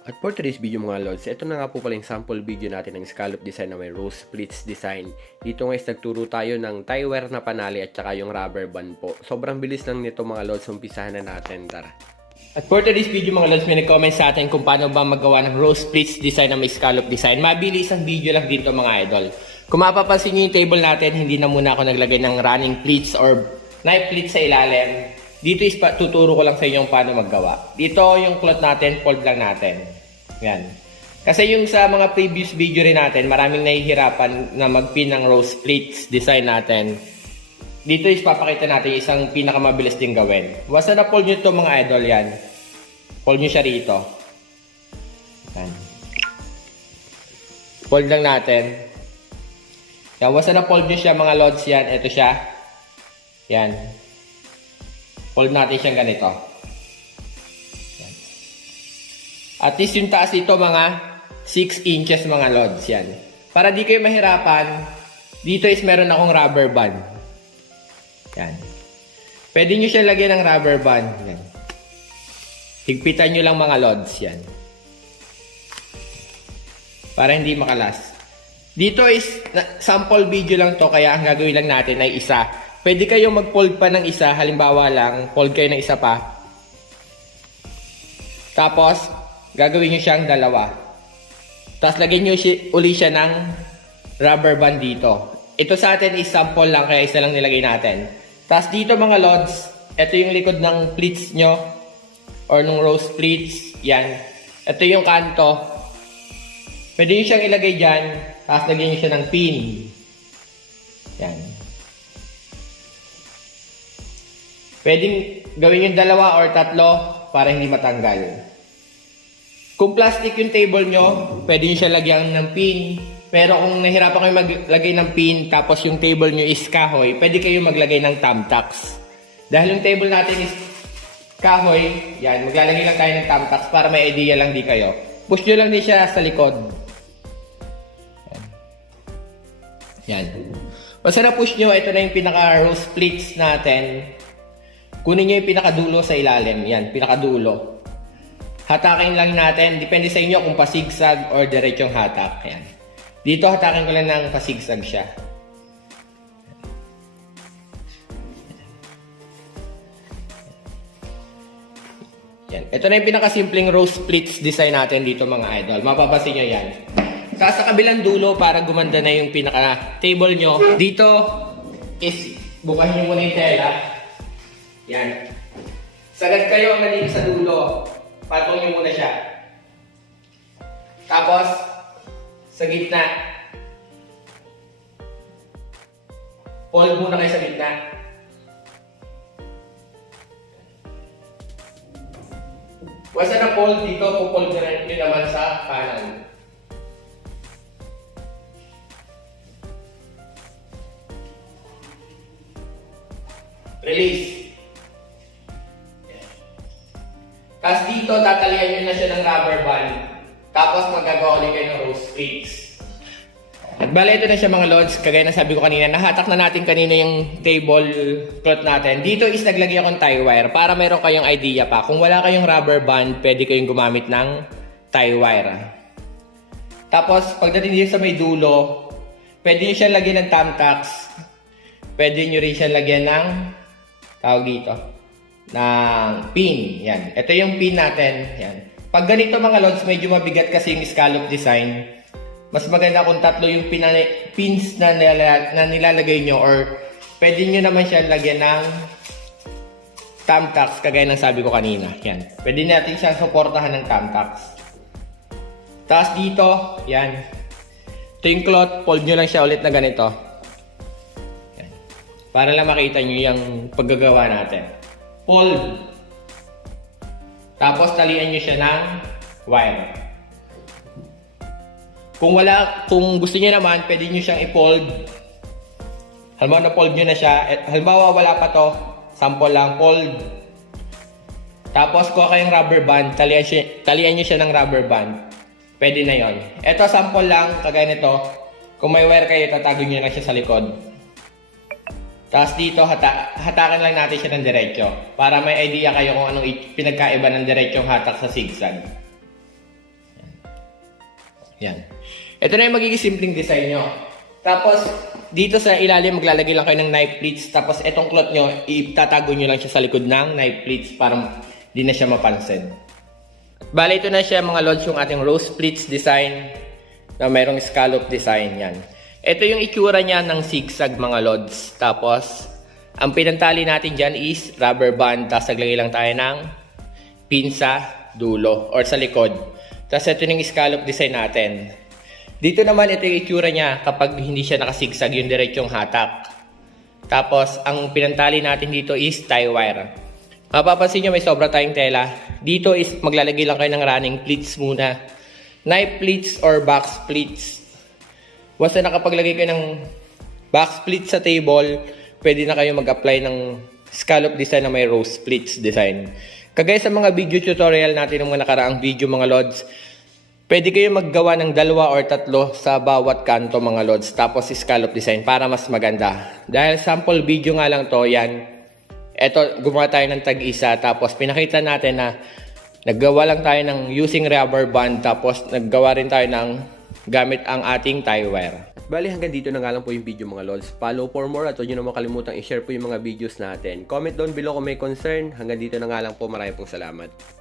At for today's video mga lods, ito na nga po pala yung sample video natin ng scallop design na may rose splits design. Dito guys, nagturo tayo ng tie wire na panali at saka yung rubber band po. Sobrang bilis lang nito mga lods, umpisahan na natin, tara. At for today's video mga lods, may nag-comment sa atin kung paano ba magawa ng rose splits design na may scallop design. Mabilis ang video lang dito mga idol. Kung mapapansin nyo yung table natin, hindi na muna ako naglagay ng running pleats or knife pleats sa ilalim. Dito is tuturo ko lang sa inyo paano maggawa. Dito yung cloth natin, fold lang natin. Yan. Kasi yung sa mga previous video rin natin, maraming nahihirapan na magpin ng rose splits design natin. Dito is papakita natin isang pinakamabilis din gawin. Basta na fold nyo ito mga idol yan. Fold nyo siya rito. Yan. Fold lang natin. Yan. Basta na fold nyo siya mga lods yan. Ito siya. Yan. Fold natin siyang ganito. Yan. At least yung taas dito mga 6 inches mga lods yan. Para di kayo mahirapan, dito is meron akong rubber band. Yan. Pwede nyo siya lagyan ng rubber band. Yan. Higpitan nyo lang mga lods yan. Para hindi makalas. Dito is sample video lang to, kaya ang gagawin lang natin ay isa. Pwede kayong mag-fold pa ng isa. Halimbawa lang, fold kayo ng isa pa. Tapos, gagawin nyo siyang dalawa. Tapos, lagyan nyo uli siya ng rubber band dito. Ito sa atin is sample lang, kaya isa lang nilagay natin. Tapos, dito mga lods, ito yung likod ng pleats nyo. Or nung rose pleats. Yan. Ito yung kanto. Pwede nyo siyang ilagay dyan. Tapos, lagyan nyo siya ng pin. Yan. Pwedeng gawin yung dalawa or tatlo para hindi matanggal. Kung plastic yung table nyo, pwede nyo siya lagyan ng pin. Pero kung nahirapan kayo maglagay ng pin tapos yung table nyo is kahoy, pwede kayo maglagay ng thumbtacks. Dahil yung table natin is kahoy, yan, maglalagay lang tayo ng thumbtacks para may idea lang di kayo. Push nyo lang din siya sa likod. Yan. Basta na push nyo, ito na yung pinaka rose splits natin. Kunin nyo yung pinakadulo sa ilalim. Yan, pinakadulo. Hatakin lang natin. Depende sa inyo kung pasigsag or diretsong hatak. Yan. Dito hatakin ko lang ng pasigsag siya. Yan. Ito na yung pinakasimpleng rose splits design natin dito mga idol. Mapapansin nyo yan. Sa kabilang dulo para gumanda na yung pinaka table nyo. Dito is bukahin nyo muna yung tela. Yan. Sagad kayo ang nandito sa dulo. Patong nyo muna siya. Tapos, sa gitna. Fold muna kayo sa gitna. Basta na fold dito, pupold nyo naman sa kanan. Release. Tapos dito, tatalian nyo na siya ng rubber band. Tapos magagawa ulit kayo ng rose splits. At bala ito na siya mga lods. Kagaya na sabi ko kanina, nahatak na natin kanina yung table cloth natin. Dito is naglagay akong tie wire para mayroon kayong idea pa. Kung wala kayong rubber band, pwede kayong gumamit ng tie wire. Tapos pagdating dito sa may dulo, pwede nyo siya lagyan ng thumbtacks. Pwede nyo rin siya lagyan ng tawag dito ng pin. Yan. Ito yung pin natin. Yan. Pag ganito mga lods, medyo mabigat kasi yung scallop design. Mas maganda kung tatlo yung pins na nilalagay nyo, or pwede nyo naman siya lagyan ng thumbtacks kagaya ng sabi ko kanina. Yan. Pwede natin siya suportahan ng thumbtacks. Tapos dito, yan. Ito yung cloth, fold nyo lang siya ulit na ganito. Yan. Para lang makita nyo yung paggagawa natin. Fold. Tapos talian nyo siya ng wire. Kung gusto niyo naman, pwede nyo siyang i-fold. Halimbawa na-fold nyo na siya. Halimbawa wala pa to, sample lang, fold. Tapos kuha kayong rubber band, talian nyo siya ng rubber band. Pwede na yon. Ito sample lang, kagaya nito. Kung may wire kayo, tatago nyo na siya sa likod. Tapos dito, hatakan lang natin siya ng diretso para may idea kayo kung anong pinagkaiba ng diretsong hatak sa zigzag. Yan. Ito na yung magiging simpleng design nyo. Tapos, dito sa ilalim, maglalagay lang kayo ng knife pleats. Tapos, itong cloth nyo, itatago nyo lang siya sa likod ng knife pleats para di na siya mapansin. Bale, ito na siya mga lods, yung ating rose pleats design na mayroong scallop design yan. Ito yung itsura niya ng zigzag mga lods. Tapos, ang pinantali natin dyan is rubber band. Tapos, naglagay lang tayo ng pin sa dulo or sa likod. Tapos, ito yung scallop design natin. Dito naman, ito yung itsura niya kapag hindi siya nakasigsag, yung diretsong hatak. Tapos, ang pinantali natin dito is tie wire. Mapapansin nyo, may sobra tayong tela. Dito is maglalagay lang kayo ng running pleats muna. Knife pleats or box pleats. Once na nakapaglagay kayo ng box pleats sa table, pwede na kayo mag-apply ng scallop design na may rose pleats design. Kagaya sa mga video tutorial natin ng mga nakaraang video mga lods, pwede kayo maggawa ng 2 or 3 sa bawat kanto mga lods, tapos scallop design para mas maganda. Dahil sample video nga lang to, yan. Eto, gumawa tayo ng tag-isa, tapos pinakita natin na naggawa lang tayo ng using rubber band, tapos naggawa rin tayo ng gamit ang ating tie wire. Bali, hanggang dito na nga lang po yung video mga lods. Follow for more at huwag nyo naman kalimutang i-share po yung mga videos natin. Comment down below kung may concern. Hanggang dito na nga lang po. Maraming pong salamat.